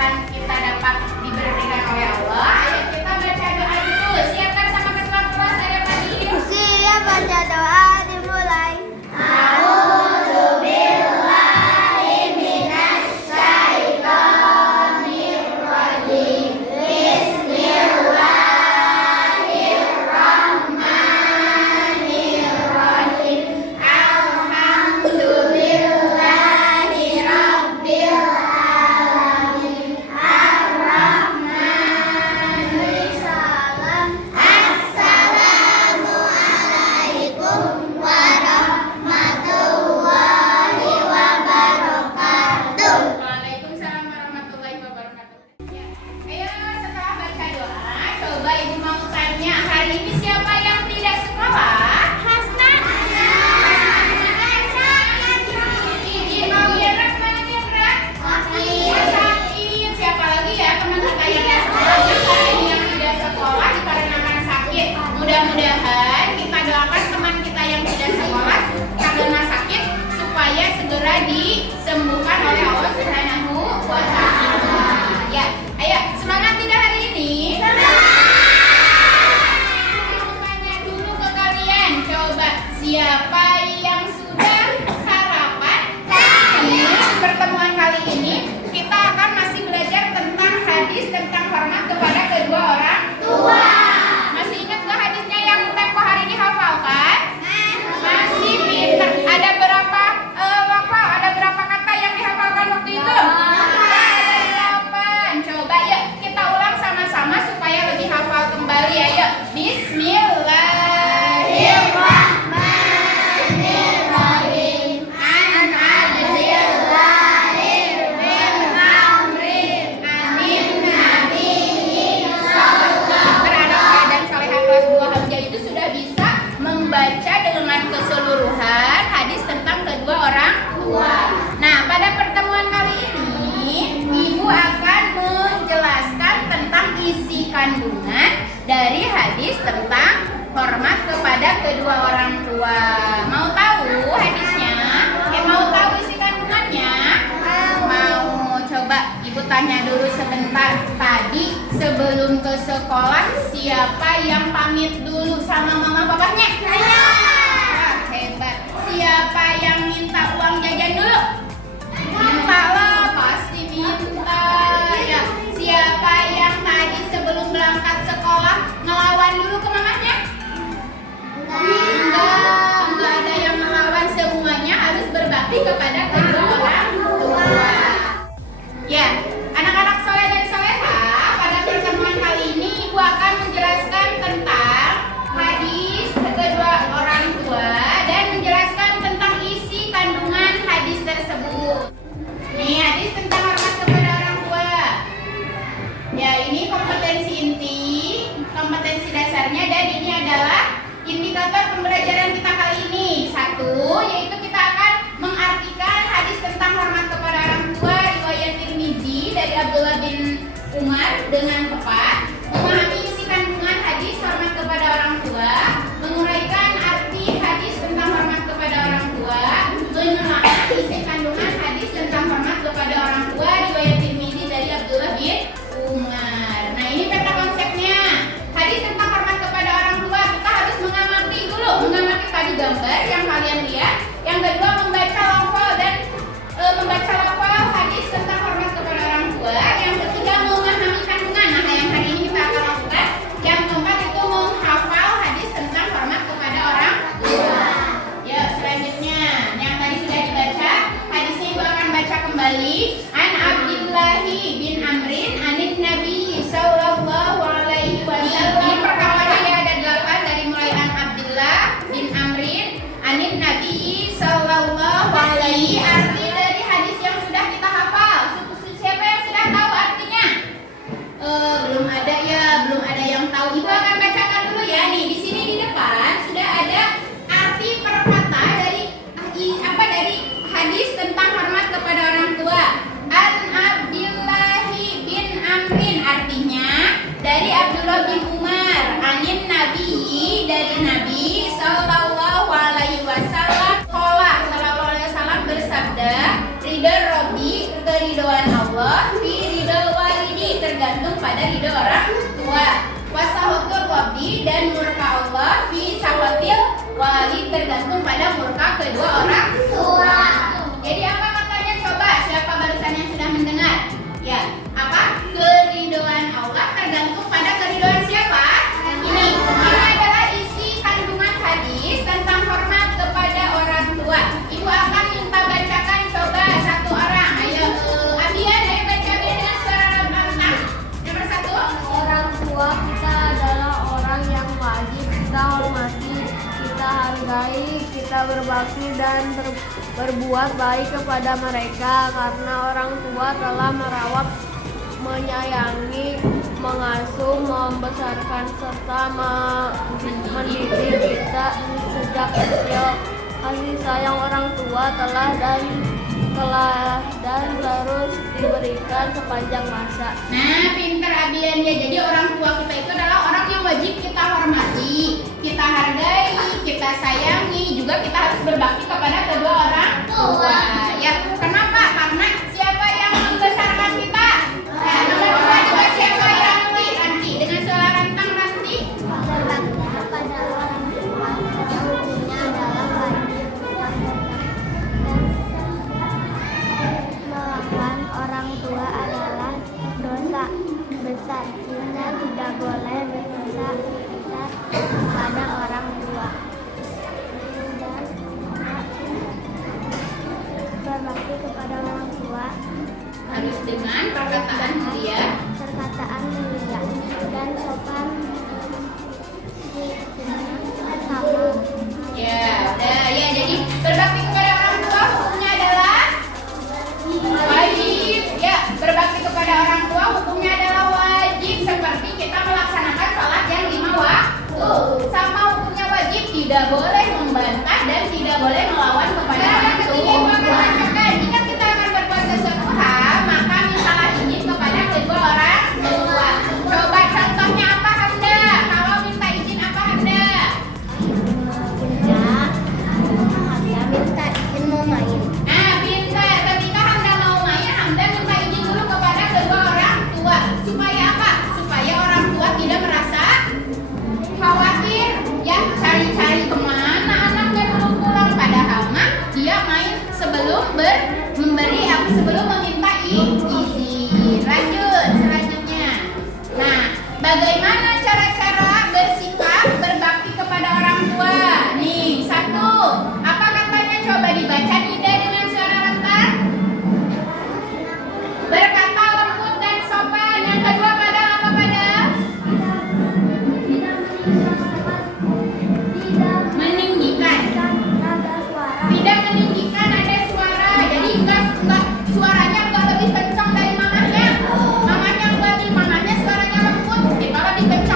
mudah-mudahan kita dapat diberkati oleh Allah. Ayo kita baca doa dulu. Siapkan sama ketua kelas. Ayo pagi. Siap, baca doa dimulai. Waalaikumsalam warahmatullahi wabarakatuh. Ya. Ayo setelah baca doa, coba ibu mau tanya, hari ini siapa yang tidak sekolah? Hasna. Izin mau gerak mana gerak? Sakit. Siapa lagi ya teman kita yang tidak sekolah? Hari ini yang tidak sekolah dikarenakan sakit. Mudah-mudahan kita doakan teman kita yang tidak sekolah karena sakit supaya segera disembuhkan oleh Allah Subhanahu wa Ta'ala. Ya, ayo semangat tidak hari ini? Mau tanya dulu ke kalian, coba siapa yang sudah sarapan? Di pertemuan kali ini kita akan masih belajar tentang hadis tentang hormat kepada kedua orang tua. Masih ingat gak hadisnya yang tempo hari dihafalkan? Masih pintar. Ada berapa ada berapa kata yang dihafalkan waktu itu? Ada 8. Coba yuk kita ulang sama-sama supaya lebih hafal kembali. Ayo. Bismillahirrahmanirrahim. An abdillahir bin amrin anin nabiyyin sallallahu. Terhadap keadaan salihah kelas 2 Hamzah itu sudah bisa membaca dengan keseluruhan hadis tentang kedua orang tua. Nah, pada pertemuan kali ini ibu akan menjelaskan tentang isi kandungan dari hadis tentang hormat kepada kedua orang tua. Mau tahu hadisnya? Mau tahu isi kandungannya? Mau. Coba ibu tanya dulu sebentar. Tadi sebelum ke sekolah siapa yang pamit dulu sama mama papahnya? Saya. Hebat. Siapa yang minta uang jajan dulu? Minta lah, pasti minta ya. Siapa yang tadi sebelum berangkat sekolah ngelawan dulu ke mamanya? Enggak ada yang melawan, semuanya harus berbakti kepada kedua orang tua. Ya, anak-anak soleh dan soleha, pada pertemuan kali ini ibu akan menjelaskan tentang hadis kedua orang tua dan menjelaskan tentang isi kandungan hadis tersebut. Nih, hadis tentang hormat kepada orang tua. Ya, ini kompetensi inti, kompetensi dasarnya, dan ini adalah indikator pembelajaran kita kali ini. 1, yaitu kita akan mengartikan hadis tentang hormat kepada orang tua riwayat Tirmizi dari Abdullah bin Umar dengan tepat, memahami isi kandungan hadis hormat kepada orang tua, menguraikan arti hadis tentang hormat kepada orang tua, menerangkan isi kandungan hadis tentang hormat kepada orang tua riwayat Tirmizi dari Abdullah bin Umar. Nah, ini peta konsepnya. Hadis tentang hormat kepada orang tua kita harus mengamati dulu, mengamati tadi gambar yang kalian lihat. Yang kedua membaca lafal dan membaca lafal hadis tentang hormat kepada orang tua. Yang ketiga memahami kandungan. Nah, yang hari pada ridho orang tua. Wasahotul wabdi dan murka Allah fi sawatil walid tergantung pada murka kedua orang tua. Jadi apa maknanya coba? Siapa barusan yang sudah mendengar? Ya, apa? Keridhoan Allah tergantung pada keridhoan siapa? Ini adalah isi kandungan hadis tentang hormat kepada orang tua. Ibu akan minta bacakan coba satu orang. Ayo, Abian, ayo baca dengan suara lantang. Nomor satu. Orang tua kita adalah orang yang wajib kita hormati, kita hargai, kita berbakti dan berbuat baik kepada mereka karena orang tua telah merawat, menyayangi, mengasuh, membesarkan serta mendidik kita sejak kecil. Kasih sayang orang tua telah dan terus diberikan sepanjang masa. Nah, pinter Abian ya. Jadi orang tua kita itu adalah orang yang wajib kita hormati, kita hargai, kita sayangi, juga kita harus berbakti kepada kedua orang tua. Ya, kenapa? Karena siapa yang membesarkan kita? Nah, nomor dua juga siapa yang nanti dengan suara rantang nanti. Berbakti kepada orang tua hukumnya adalah wajib dan melawan orang tua adalah dosa besar. Kita tidak boleh berdosa besar pada orang tua. Dan berbakti kepada orang tua Harus dengan perkataan mulia. perkataan mulia dan sopan sama. Ya, udah ya. Jadi berbakti kepada orang tua hukumnya adalah wajib. Ya, berbakti kepada orang tua hukumnya adalah wajib, seperti kita melaksanakan sholat yang 5 waktu. Sama hukumnya wajib, tidak boleh membantah dan tidak boleh melawan kepada orang tua. Jika kita akan berbuat sesuatu, maka mintalah izin kepada kedua orang tua. Coba contohnya apa, Hamda? Kalau minta izin apa, Hamda? Minta izin mau main. Nah, pintar. Ketika Hamda mau main, Hamda minta izin dulu kepada kedua orang tua. Supaya apa? Supaya orang tua tidak merasa khawatir. Ya, cari-cari kemana anaknya belum pulang. Padahal mah dia main sebelum sebelum meminta izin. Lanjut, selanjutnya. Nah, bagaimana cara-cara bersikap berbakti kepada orang tua? Nih, satu. Apa katanya? Coba dibaca Nida dengan suara lantang. Berkata lembut dan sopan. Yang kedua pada apa pada? Meninggikan. Tidak meninggikan ada suara. Jadi enggak suaranya enggak lebih kencang dari mamahnya. Mamahnya enggak, mamahnya suaranya lembut. Kita lebih kencang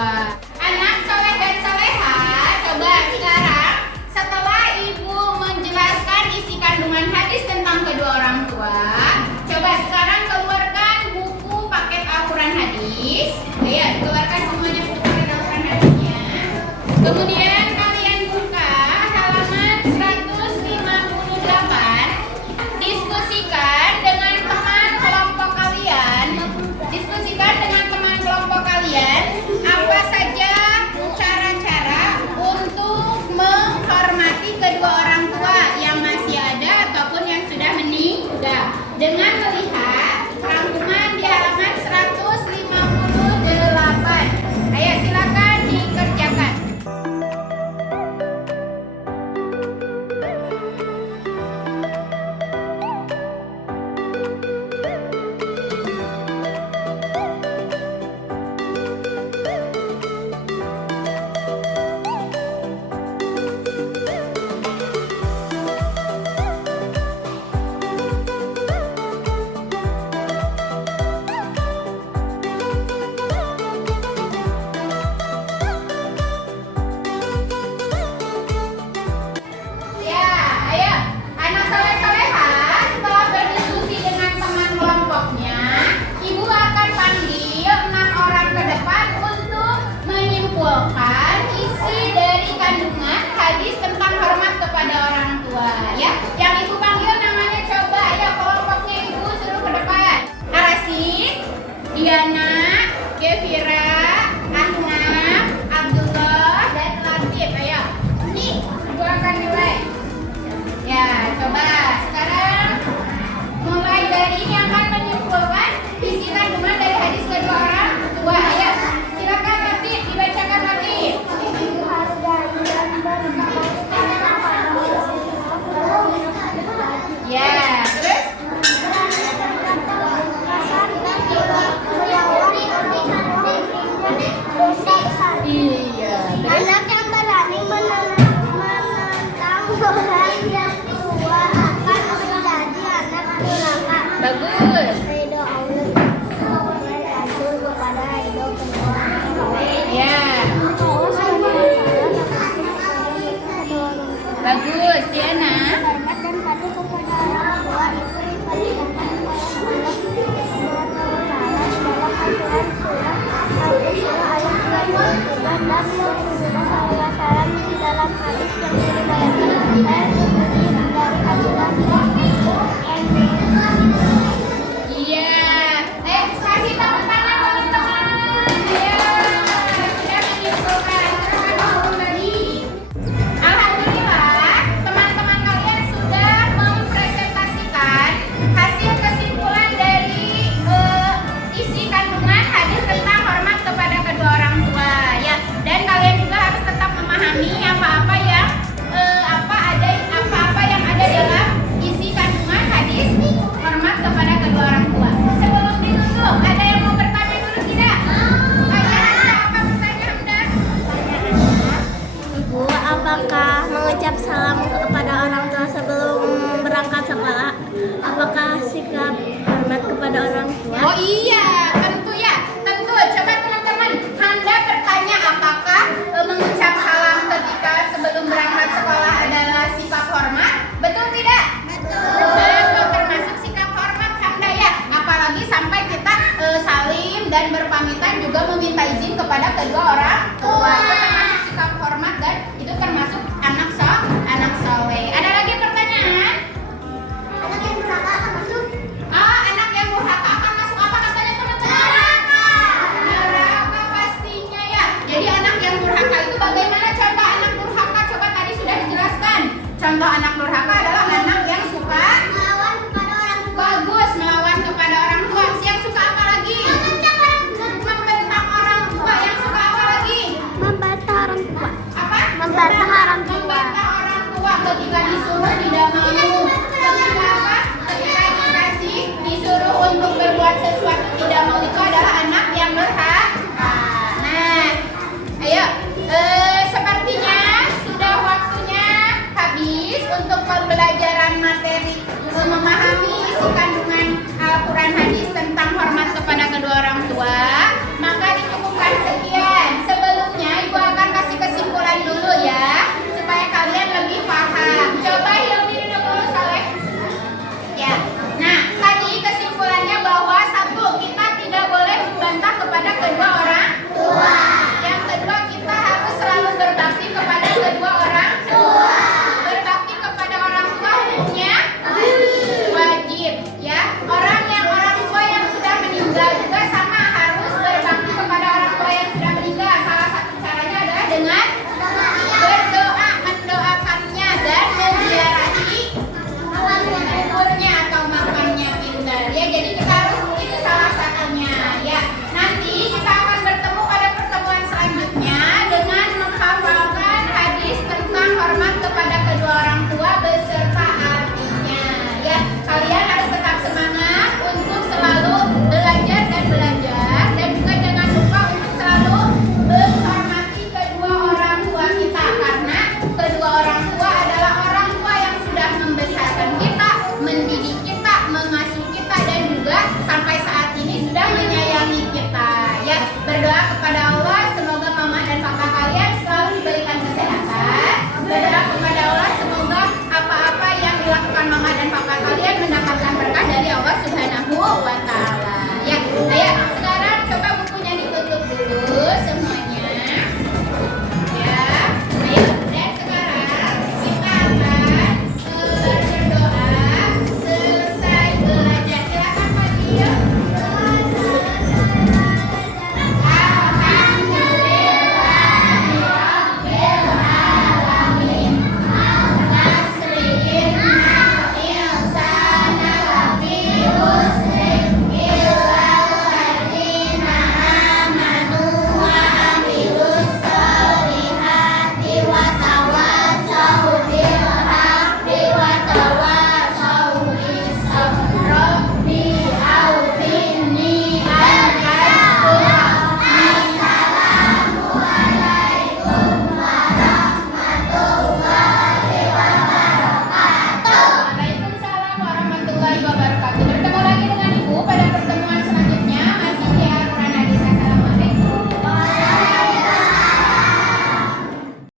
tua. Anak soleh dan soleha, coba sekarang setelah ibu menjelaskan isi kandungan hadis tentang kedua orang tua, coba sekarang keluarkan buku paket Al-Quran hadis. Ayo, keluarkan semuanya buku paket Al-Quran hadisnya. Kemudian kalian buka halaman 158. Diskusikan dengan teman kelompok kalian. Diskusikan dengan teman kelompok kalian apa saja cara-cara untuk menghormati kedua orang tua yang masih ada ataupun yang sudah meninggal dengan melihat rangkuman di halaman 158. Ayo silakan dikerjakan. Ya, ayo. Anak soleh-soleha, setelah berdiskusi dengan teman kelompoknya, ibu akan panggil 6 orang ke depan untuk menyimpulkan isi dari kandungan hadis tentang hormat kepada orang tua. Ya, yang ibu panggil namanya coba. Ayo kelompoknya ibu suruh ke depan. Arasin, Diana, Gevira, Ahmad, Abdullah, dan Latif. Ayo. Nih, ibu akan mulai. Ya, coba sekarang mulai dari ini akan menyimpulkan isi kandungan dari hadis kedua orang tua. Ayo, silakan Latif, dibacakan Latif. Ya, terus? Iya, terus? Anak yang berani menentang orang yang tua akan menjadi anak durhaka. Bagus. Ridho Allah Rasul kepada ridho kedua orang tua. Ya, bagus Diana. Hormat dan patuh kepada orang tua itu diperintahkan oleh Allah Subhanahu wa Ta'ala dalam Al-Quran surah Al-Isra ayat 29 dan Rasulullah SAW di dalam hadis yang diriwayatkan oleh Muslim dari Abdullah bin Iya. Kasih tepuk tangan teman-teman. Iya. Sudah menyimpulkan. Silakan ngomong lagi. Alhamdulillah, teman-teman kalian sudah mempresentasikan hasil kesimpulan dari isi kandungan hadis tentang hormat kepada kedua orang tua. Ya, dan kalian juga harus tetap memahami apa-apa yang ada dalam isi kandungan hadis hormat kepada kedua orang tua. Sebelum ditutup, ada yang mau bertanya dulu tidak? Ayo, apa pertanyaan Hamdan? Ibu, apakah mengucap salam kepada orang tua sebelum berangkat sekolah? Apakah sikap hormat kepada orang tua? Oh iya, tentu ya, tentu. Coba teman-teman, Handa bertanya apakah mengucap salam ketika sebelum berangkat sekolah adalah sikap hormat? Betul tidak? Betul, termasuk sikap hormat Handa ya. Apalagi sampai kita salim dan berpamitan juga meminta izin kepada kedua orang tua. Itu termasuk sikap hormat dan itu termasuk anak soleh. Ada lagi pertanyaan? Anak yang durhaka akan masuk Anak yang durhaka akan masuk apa katanya teman-teman? Neraka pastinya ya. Jadi anak yang durhaka itu bagaimana contoh anak durhaka? Coba tadi sudah dijelaskan. Contoh anak